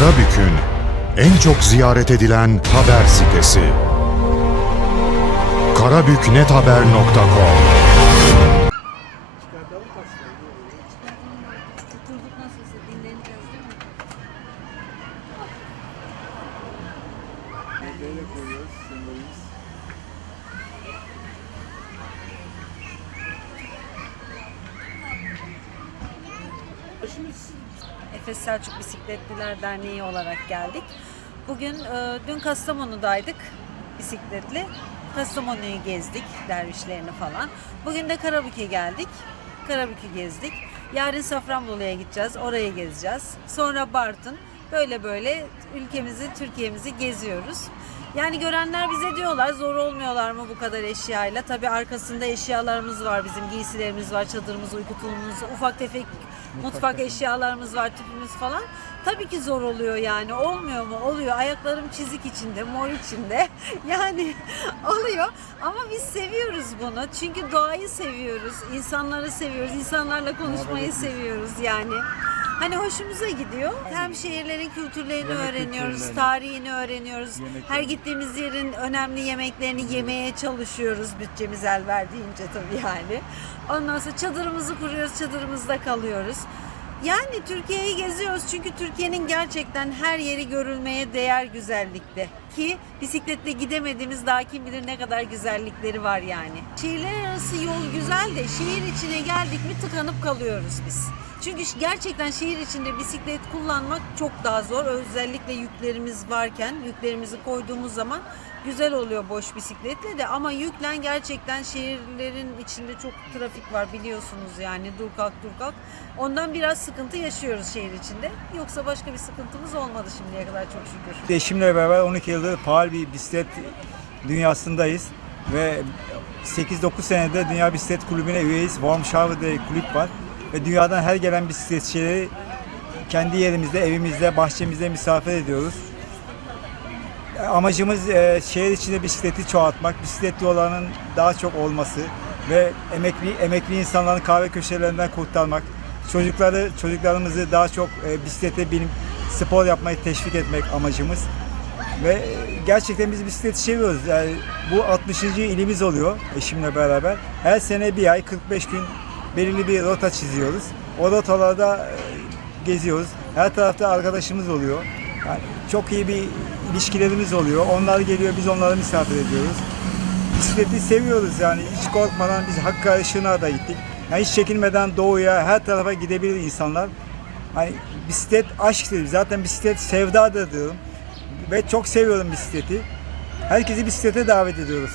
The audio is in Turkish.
Karabük'ün en çok ziyaret edilen haber sitesi. karabüknethaber.com? Böyle koyuyoruz, sembolümüz. Efes Selçuk Bisikletliler Derneği olarak geldik. Bugün e, dün Kastamonu'daydık bisikletli. Kastamonu'yu gezdik, dervişlerini falan. Bugün de Karabük'e geldik. Karabük'ü gezdik. Yarın Safranbolu'ya gideceğiz, orayı gezeceğiz. Sonra Bartın. Böyle böyle ülkemizi, Türkiye'mizi geziyoruz. Yani görenler bize diyorlar zor olmuyorlar mı bu kadar eşyayla? Tabii arkasında eşyalarımız var, bizim giysilerimiz var, çadırımız, uyku tulumumuz, ufak tefek mutfak eşyalarımız var, tüpümüz falan. Tabii ki zor oluyor yani. Olmuyor mu? Oluyor. Ayaklarım çizik içinde, mor içinde. Yani oluyor. Ama biz seviyoruz bunu. Çünkü doğayı seviyoruz, insanları seviyoruz, insanlarla konuşmayı seviyoruz yani. Hani hoşumuza gidiyor. Hem şehirlerin kültürlerini Yemek öğreniyoruz, kültürlerini. tarihini öğreniyoruz. Yemeklerini. Her gittiğimiz yerin önemli yemeklerini yemeye çalışıyoruz bütçemiz el verdiğince tabii yani. Ondan sonra çadırımızı kuruyoruz, çadırımızda kalıyoruz. Yani Türkiye'yi geziyoruz çünkü Türkiye'nin gerçekten her yeri görülmeye değer güzellikte. Ki bisikletle gidemediğimiz daha kim bilir ne kadar güzellikleri var yani. Şehirler arası yol güzel de şehir içine geldik mi tıkanıp kalıyoruz biz. Çünkü gerçekten şehir içinde bisiklet kullanmak çok daha zor. Özellikle yüklerimiz varken, yüklerimizi koyduğumuz zaman güzel oluyor boş bisikletle de ama yüklen gerçekten şehirlerin içinde çok trafik var biliyorsunuz yani dur kalk dur kalk. Ondan biraz sıkıntı yaşıyoruz şehir içinde. Yoksa başka bir sıkıntımız olmadı şimdiye kadar çok şükür. Eşimle beraber 12 yıldır faal bir bisiklet dünyasındayız ve 8-9 senedir Dünya Bisiklet Kulübü'ne üyeyiz. Warm diye kulüp var ve dünyadan her gelen bisikletçileri kendi yerimizde, evimizde, bahçemizde misafir ediyoruz. Amacımız e, şehir içinde bisikleti çoğaltmak, bisiklet yollarının daha çok olması ve emekli emekli insanların kahve köşelerinden kurtarmak, çocukları çocuklarımızı daha çok e, bisiklete binip spor yapmayı teşvik etmek amacımız. Ve e, gerçekten biz bisikleti seviyoruz. Yani bu 60. ilimiz oluyor eşimle beraber. Her sene bir ay 45 gün belirli bir rota çiziyoruz. O rotalarda e, geziyoruz. Her tarafta arkadaşımız oluyor. Yani çok iyi bir ilişkilerimiz oluyor. Onlar geliyor, biz onları misafir ediyoruz. Bisikleti seviyoruz yani hiç korkmadan biz Hakkari Şırnak'a da gittik. Yani hiç çekinmeden doğuya, her tarafa gidebilir insanlar. Hani bisiklet aşktır. Zaten bisiklet sevdadır diyorum. Ve çok seviyorum bisikleti. Herkesi bisiklete davet ediyoruz.